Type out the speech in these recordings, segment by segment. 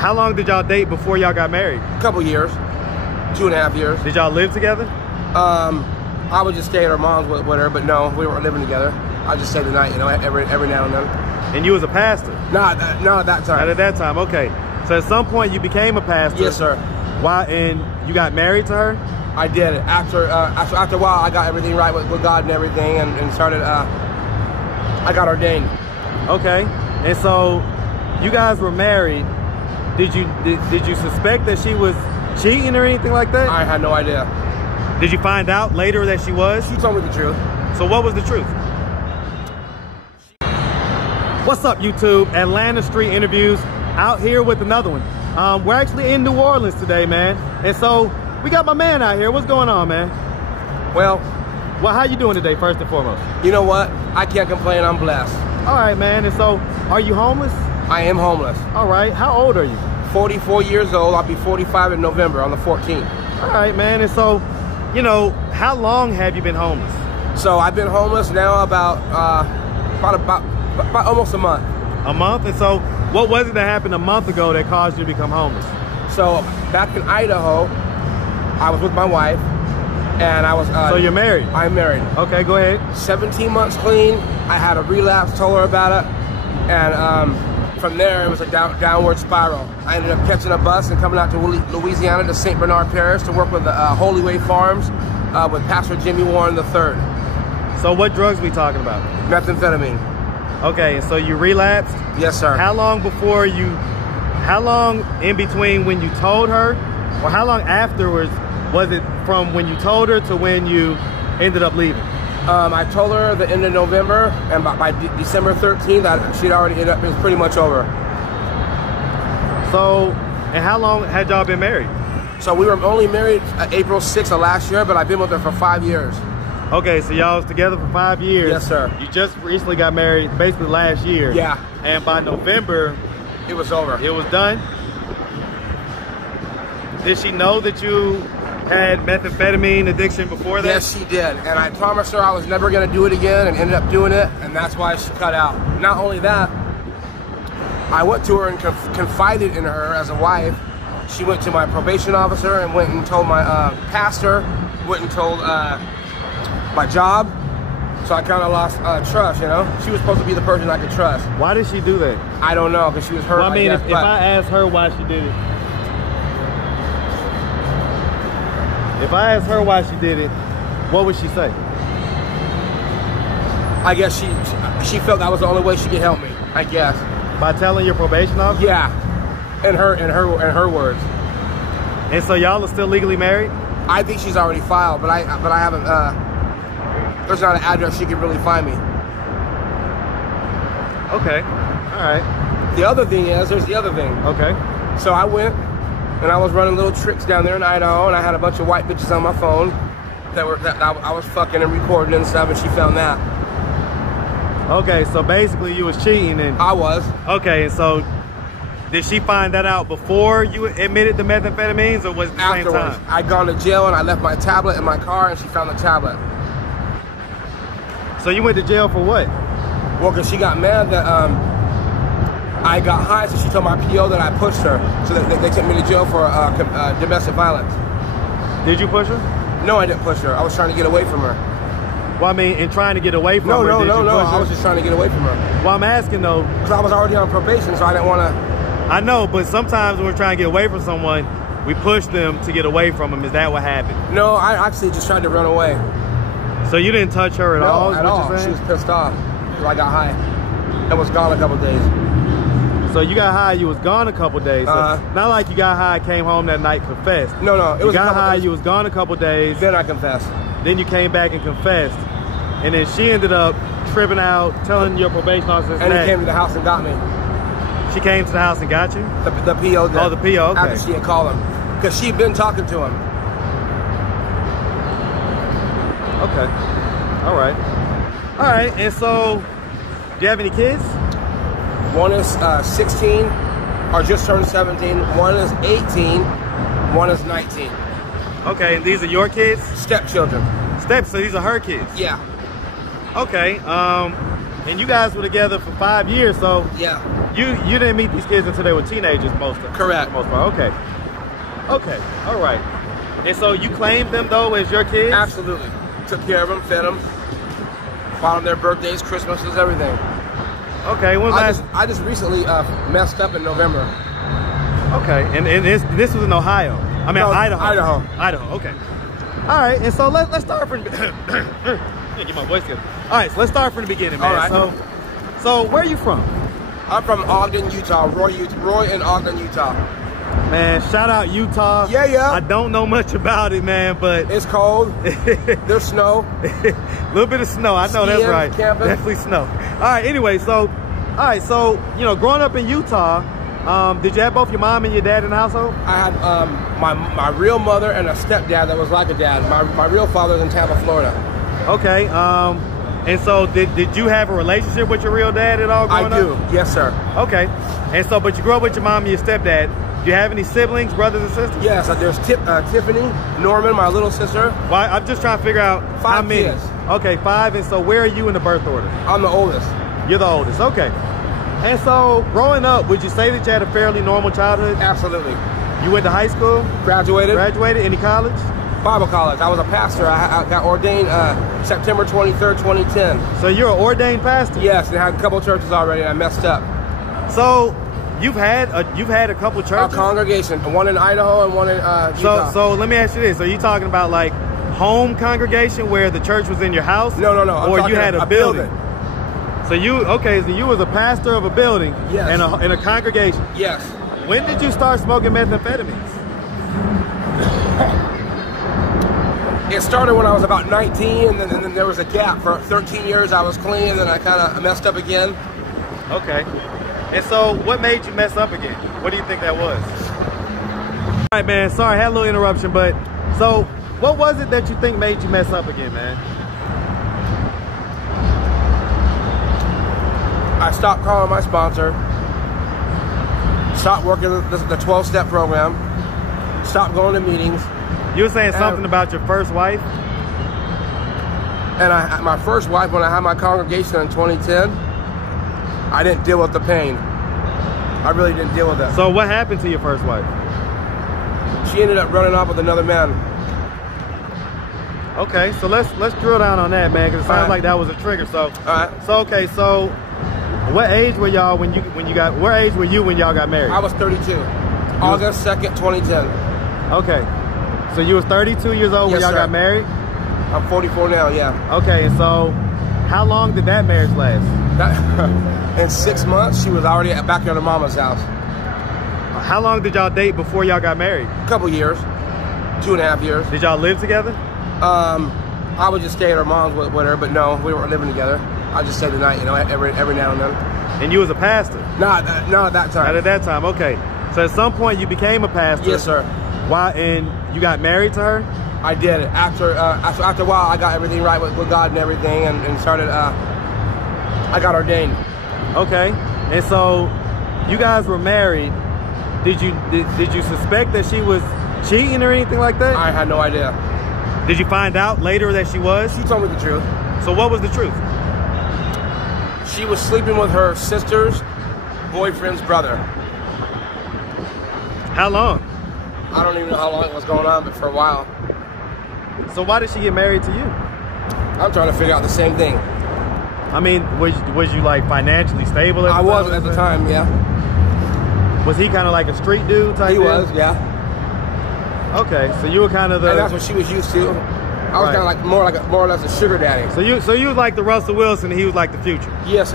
How long did y'all date before y'all got married? A couple years, 2.5 years. Did y'all live together? I would just stay at her mom's with her, but no, we weren't living together. I just stay the night, you know, every now and then. And you was a pastor? Not at that time. Not at that time, okay. So at some point you became a pastor? Yes, sir. Why? And you got married to her? I did. After a while, I got everything right with God and everything, and started. I got ordained. Okay. And so you guys were married. Did you suspect that she was cheating or anything like that? I had no idea. Did you find out later that she was? She told me the truth. So what was the truth? What's up, YouTube? Atlanta Street Interviews out here with another one. We're actually in New Orleans today, man. And so we got my man out here. What's going on, man? Well, how you doing today, first and foremost? You know what? I can't complain. I'm blessed. All right, man. And so are you homeless? I am homeless. All right. How old are you? 44 years old. I'll be 45 in November on the 14th. All right, man. And so, you know, how long have you been homeless? So I've been homeless now about almost a month. A month? And so what was it that happened a month ago that caused you to become homeless? So back in Idaho, I was with my wife, and I was... so you're married? I'm married. Okay, go ahead. 17 months clean. I had a relapse, told her about it, and from there it was a downward spiral. I ended up catching a bus and coming out to Louisiana to St. Bernard Parish to work with Holy Way Farms with Pastor Jimmy Warren III. So what drugs are we talking about? Methamphetamine. Okay, and so you relapsed? Yes, sir. How long in between when you told her, or how long afterwards was it from when you told her to when you ended up leaving? I told her the end of November, and by December 13th, she'd already ended up, it was pretty much over. So, and how long had y'all been married? So we were only married April 6th of last year, but I've been with her for 5 years. Okay, so y'all was together for 5 years. Yes, sir. You just recently got married, basically last year. Yeah. And by November, it was over. It was done. Did she know that you had methamphetamine addiction before that? Yes, she did. And I promised her I was never going to do it again, and ended up doing it, and that's why she cut out. Not only that, I went to her and confided in her as a wife. She went to my probation officer and went and told my pastor, went and told my job. So I kind of lost trust, you know? She was supposed to be the person I could trust. Why did she do that? I don't know, because she was hurt. Well, I mean, if I asked her why she did it, what would she say? I guess she felt that was the only way she could help me, I guess. By telling your probation officer? Yeah, in her words. And so y'all are still legally married? I think she's already filed, but I haven't. There's not an address she can really find me. Okay, all right. The other thing is, there's the other thing. Okay. So I went and I was running little tricks down there in Idaho, and I had a bunch of white bitches on my phone that I was fucking and recording and stuff, and she found that. Okay, so basically you was cheating, and I was. Okay, and so did she find that out before you admitted the methamphetamines, or was it the Afterwards, same time? I'd gone to jail and I left my tablet in my car, and she found the tablet. So you went to jail for what? Well, because she got mad that I got high, so she told my PO that I pushed her. So they took me to jail for domestic violence. Did you push her? No, I didn't push her. I was trying to get away from her. Well, I mean, in trying to get away from her, No, I was just trying to get away from her. Well, I'm asking though, because I was already on probation, so I didn't want to. I know, but sometimes when we're trying to get away from someone, we push them to get away from them. Is that what happened? No, I actually just tried to run away. So you didn't touch her at all? No, at all. She was pissed off because I got high. I was gone a couple days. So you got high, you was gone a couple days. So not like you got high, came home that night, confessed. No, it was. You got high, you was gone a couple days. Then I confessed. Then you came back and confessed. And then she ended up tripping out, telling your probation officer. And he came to the house and got me. She came to the house and got you? The PO did. Oh, the PO, okay. After she had called him. Because she'd been talking to him. Okay. All right. All right, and so, do you have any kids? One is 16, or just turned 17. One is 18. One is 19. Okay, and these are your kids? Stepchildren. So these are her kids? Yeah. Okay, and you guys were together for 5 years, so... Yeah. You didn't meet these kids until they were teenagers, most of them. Correct. For the most part. Okay. Okay. All right. And so you claimed them though as your kids? Absolutely. Took care of them, fed them, bought them their birthdays, Christmases, everything. Okay. When last? I just recently messed up in November. Okay. And this was in Ohio. I mean, No, Idaho. Idaho. Okay. All right. And so let's start from. Get my voice together. All right. So let's start from the beginning, man. All right. So where are you from? I'm from Ogden, Utah. Roy in Ogden, Utah. Man, shout out Utah. Yeah, yeah. I don't know much about it, man, but It's cold. There's snow. a little bit of snow. I know that's Skiing, right. camping. Definitely snow. All right. Anyway, so you know, growing up in Utah, did you have both your mom and your dad in the household? I had my real mother and a stepdad that was like a dad. My real father's in Tampa, Florida. Okay. And so did you have a relationship with your real dad at all growing up? I do. Yes, sir. Okay. And so, but you grew up with your mom and your stepdad. Do you have any siblings, brothers and sisters? Yes, there's Tiffany, Norman, my little sister. Well, I'm just trying to figure out how many. Kids. Okay, 5. And so where are you in the birth order? I'm the oldest. You're the oldest. Okay. And so growing up, would you say that you had a fairly normal childhood? Absolutely. You went to high school? Graduated. Any college? Bible college. I was a pastor. I got ordained September 23rd, 2010. So you're an ordained pastor? Yes, and I had a couple churches already, and I messed up. So you've had a couple churches? A congregation, one in Idaho and one in Utah. So let me ask you this. Are you talking about like home congregation where the church was in your house? No. Or you had a building? So you was a pastor of a building. Yes. in a congregation. Yes. When did you start smoking methamphetamines? It started when I was about 19, and then there was a gap. For 13 years I was clean, and then I kind of messed up again. Okay. And so what made you mess up again? What do you think that was? All right, man, sorry, I had a little interruption, but so what was it that you think made you mess up again, man? I stopped calling my sponsor, stopped working the 12-step program, stopped going to meetings. You were saying something about your first wife? And my first wife, when I had my congregation in 2010, I didn't deal with the pain. I really didn't deal with that. So what happened to your first wife? She ended up running off with another man. Okay, so let's drill down on that, man, because it sounds like that was a trigger. So, all right. So okay, so what age were y'all when y'all got married? I was 32. August 2nd, 2010. Okay. So you was 32 years old when y'all got married? I'm 44 now, yeah. Okay, and so how long did that marriage last? In 6 months, she was already back at her mama's house. How long did y'all date before y'all got married? A couple years, 2.5 years. Did y'all live together? I would just stay at her mom's with her, but no, we weren't living together. I just stay the night, you know, every now and then. And you was a pastor? Not at that time. Not at that time, okay. So at some point you became a pastor? Yes, sir. Why, and you got married to her? I did. After a while, I got everything right with God and everything, and started, I got ordained. Okay, and so you guys were married. Did you suspect that she was cheating or anything like that? I had no idea. Did you find out later that she was? She told me the truth. So what was the truth? She was sleeping with her sister's boyfriend's brother. How long? I don't even know how long it was going on, but for a while. So why did she get married to you? I'm trying to figure out the same thing. I mean, was you like financially stable at the time? I was at the time, yeah. Was he kind of like a street dude type? He was, yeah. Okay, so you were kind of the... And that's what she was used to. I was kind of like more or less a sugar daddy. So you was like the Russell Wilson, and he was like the Future. Yes,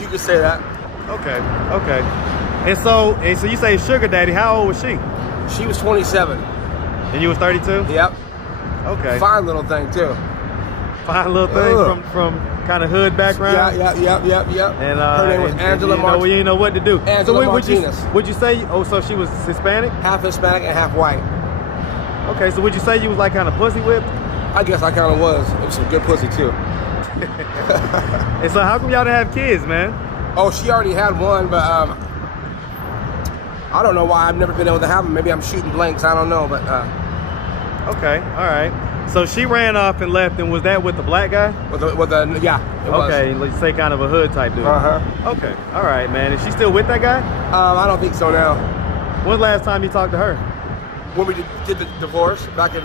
you could say that. Okay. And so you say sugar daddy. How old was she? She was 27. And you was 32? Yep. Okay. Fine little thing too. Fine little thing from kind of hood background. Yeah. And her name was Angela Martinez. You didn't know what to do. Angela Martinez. Would you say? Oh, so she was Hispanic? Half Hispanic and half white. Okay, so would you say you was like kind of pussy whipped? I guess I kind of was. It was some good pussy too. And so how come y'all didn't have kids, man? Oh, she already had one, but I don't know why I've never been able to have them. Maybe I'm shooting blanks. I don't know, but. Okay, all right. So she ran off and left, and was that with the black guy? Yeah, it was. Okay, let's say kind of a hood type dude. Okay, all right, man. Is she still with that guy? I don't think so now. When's the last time you talked to her? When we did the divorce, back in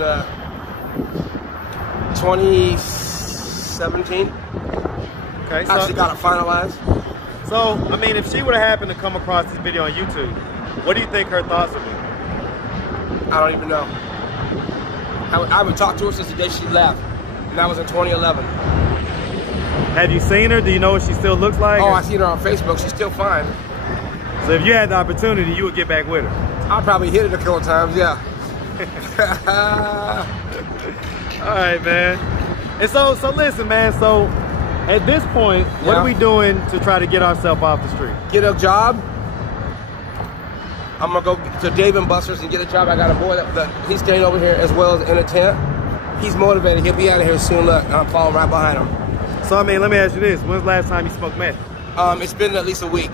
2017. Okay, so actually got it finalized. So, I mean, if she would have happened to come across this video on YouTube, what do you think her thoughts would be? I don't even know. I haven't talked to her since the day she left, and that was in 2011. Have you seen her? Do you know what she still looks like? Oh, I've seen her on Facebook. She's still fine. So if you had the opportunity, you would get back with her? I'll probably hit it a couple times, yeah. All right, man. And so listen, man. So at this point, what are we doing to try to get ourselves off the street? Get a job. I'm gonna go to Dave & Buster's and get a job. I got a boy that he's staying over here as well as in a tent. He's motivated. He'll be out of here soon. Look, I'm following right behind him. So I mean, let me ask you this: when's the last time you smoked meth? It's been at least a week.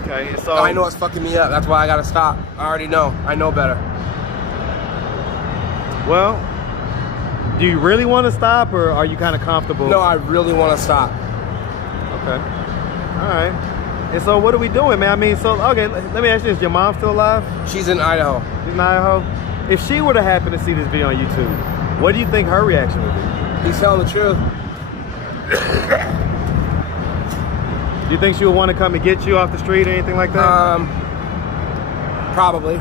Okay, so I know it's fucking me up. That's why I gotta stop. I already know. I know better. Well, do you really want to stop, or are you kind of comfortable? No, I really want to stop. Okay. All right. And so what are we doing, man? I mean, so, okay, let me ask you this. Your mom still alive? She's in Idaho. She's in Idaho? If she were to happen to see this video on YouTube, what do you think her reaction would be? He's telling the truth. Do you think she would want to come and get you off the street or anything like that? Probably.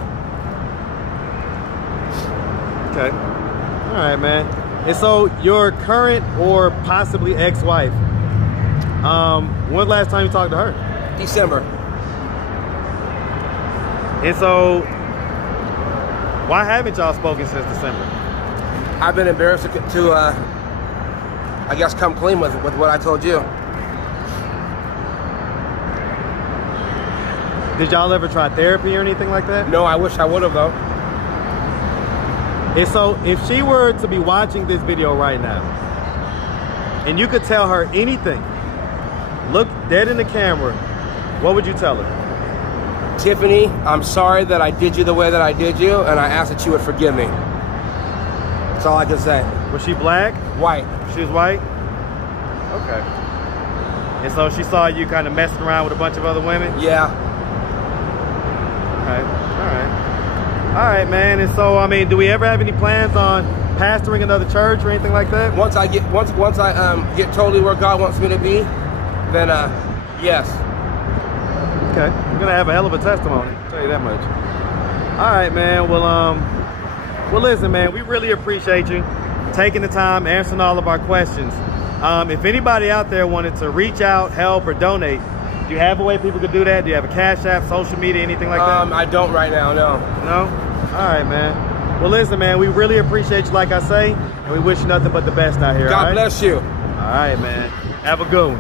Okay. All right, man. And so your current or possibly ex-wife, when's the last time you talked to her? December. And so, why haven't y'all spoken since December? I've been embarrassed to I guess, come clean with what I told you. Did y'all ever try therapy or anything like that? No, I wish I would have, though. And so, if she were to be watching this video right now, and you could tell her anything, look dead in the camera, what would you tell her? Tiffany, I'm sorry that I did you the way that I did you, and I ask that you would forgive me. That's all I can say. Was she black? White. She was white? Okay. And so she saw you kind of messing around with a bunch of other women? Yeah. Okay. All right. All right, man. And so, I mean, do we ever have any plans on pastoring another church or anything like that? Once I get totally where God wants me to be, then yes. Okay, you're gonna have a hell of a testimony, I'll tell you that much. All right, man. Well, listen, man, we really appreciate you taking the time, answering all of our questions. If anybody out there wanted to reach out, help, or donate, do you have a way people could do that? Do you have a Cash App, social media, anything like that? I don't right now, no. No? All right, man. Well, listen, man, we really appreciate you, like I say, and we wish you nothing but the best out here. God bless you. All right, man. Have a good one.